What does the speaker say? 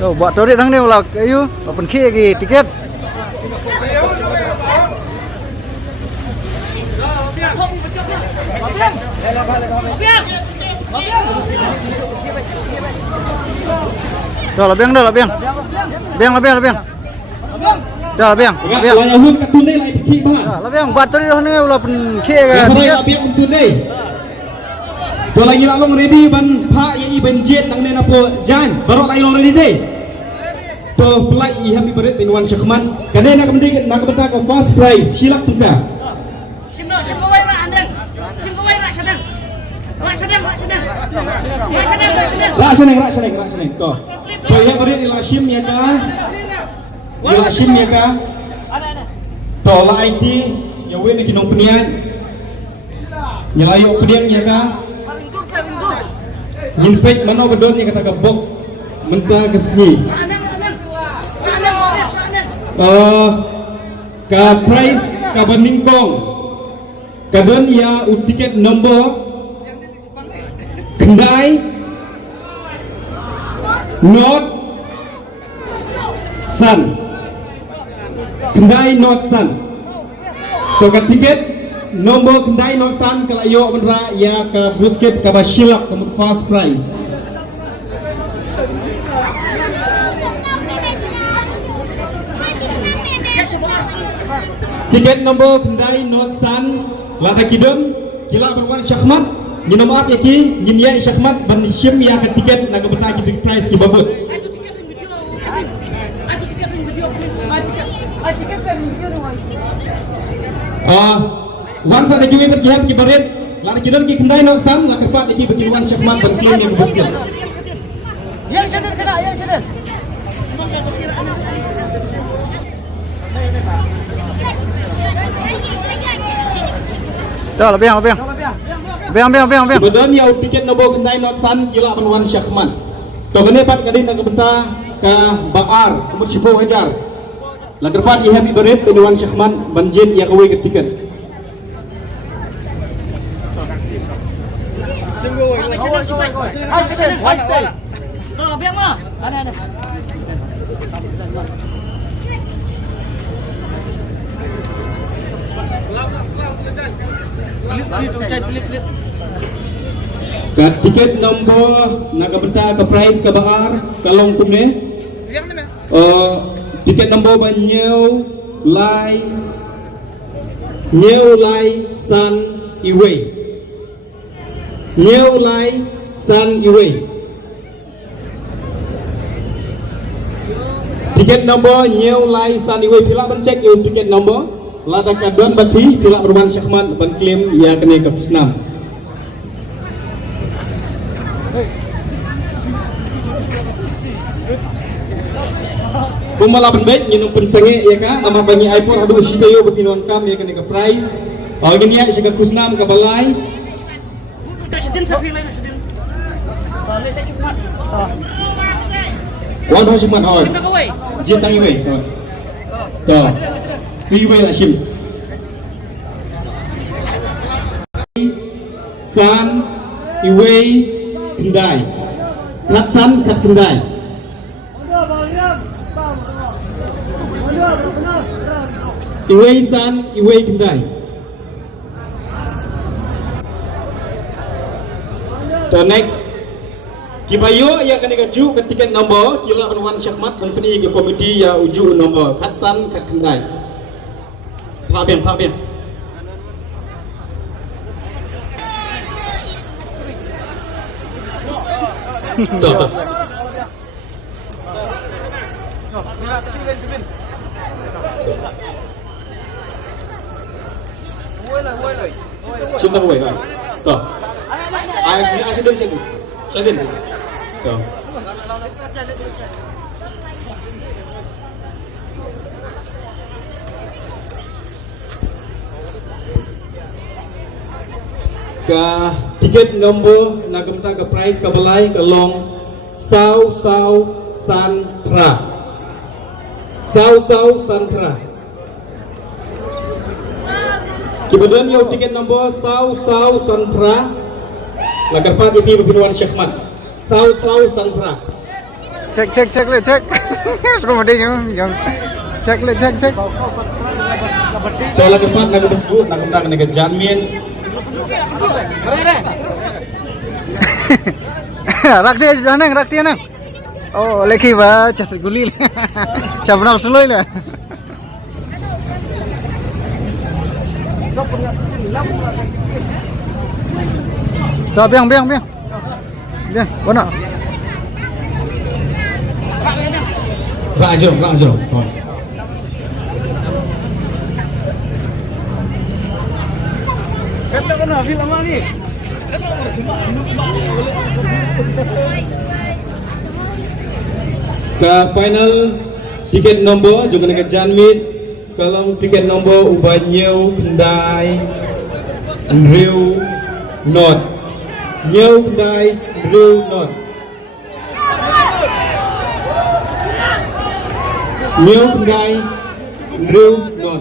Đâu bọn tôi đi thằng nào là cái yêu và phần kia cái ticket. Rồi là biếng, đó là biếng. Biếng là biếng là biếng. Đó là biếng. Biếng. Là hướng cắt tuần đây lại khi ba. Là biếng bọn tôi đi thằng nào là phần kia cái Là ticket. biếng tuần đây. Tuh lagi lalong ready ban pak yang iban jet nang nena po jan baru lagi long ready deh. Tuh pelai happy birthday bin Wan Syahman. Kadang nak kebentak ke first prize silap tuka. Sim ko way ra andeng. Sim ko way ra sedang. Ra sedang. Rak seneng. Tuh. Tuh ya beri ila sim ya ka. Ila sim ya ka. Tuh la ID ya we ni kinong penian. Nyalayo penian ya ka. Nyinpek mana bedon yang kata kebok mentah kesini. Ka price ka bandingkong kadon ya tiket nombor kendai not san kendai not san to ka tiket nombor kendai not san kalayo benra ya ka busket ka basilak ka first prize. Tiket nombor kendai not san lada kidon kila berwan Syahmat nyinom at yaki nyinya Syahmat ban sim ya ka tiket naga betaki tiket prize ki babut. Wansa da kiwe pergi hap ki baret lada kidon ki kendai not san la kerpat yaki bagi wan Syahmat ban klaim yang busket. Yang sedang kena, yang sedang. Cho là biếng. Kemudian ya tiket nombor kendai not san gila Wan Syahman. To gane pat kadin nak benta ka Baar umur Sifo Hajar. La kerpat i happy birthday Wan Syahman banjin ya kawe ke tiket. Đó là biếng mà. Đây. Ka tiket nombor naga benta ka prize ka Baar kalong kumne. Tiket nombor ba Nyeu Lai San Iwei. Nyeu Lai San Iwei. Tiket nombor Nyeu Lai San Iwei pila ban cek yo tiket nombor lada kaduan bati pila Wan Syahman ban klaim ya kene ke Pusnam. Kumala penbaik nyinung pensenge ya ka nama bangi iPhone adu sita yo batinuan kam ya kene ke prize. Gini ya sika Kusnam ka balai. Wan Syahman hoi. Jin tang iwe. Tuh. Iwe la sim. San Iwe Kendai. Kat san kat kendai. Iwe san Iwe Kendai. To next Kibayo ya kani kaju ke tiket nombor kila Wan Syahmat dan peni ke komiti ya uju nombor kat san kat kendai. Pak Bian. Tuh. Cinta gue kan. Tuh. Ayo Tuh. Ka tiket nombor nagamta ka prize ka balai ka long Sau Santra. Kemudian yang tiket nombor Sau Santra Laga pat ini Pinwan Syahman. Sau Santra. Cek le cek. Suka mati jam. Cek le cek. To laga pat naga betu naga Janmin. Rak dia nang. Oh, leki ba chas gulil. Chabna suloi la. Tuh, biang. Biang, mana? Rajro. Kena film ni. Ke final tiket nombor juga dengan Janmit. Kalau tiket nombor Ubanyeu Kendai Riu Not Nyeu Kendai Riu Not Nyeu Kendai Riu Not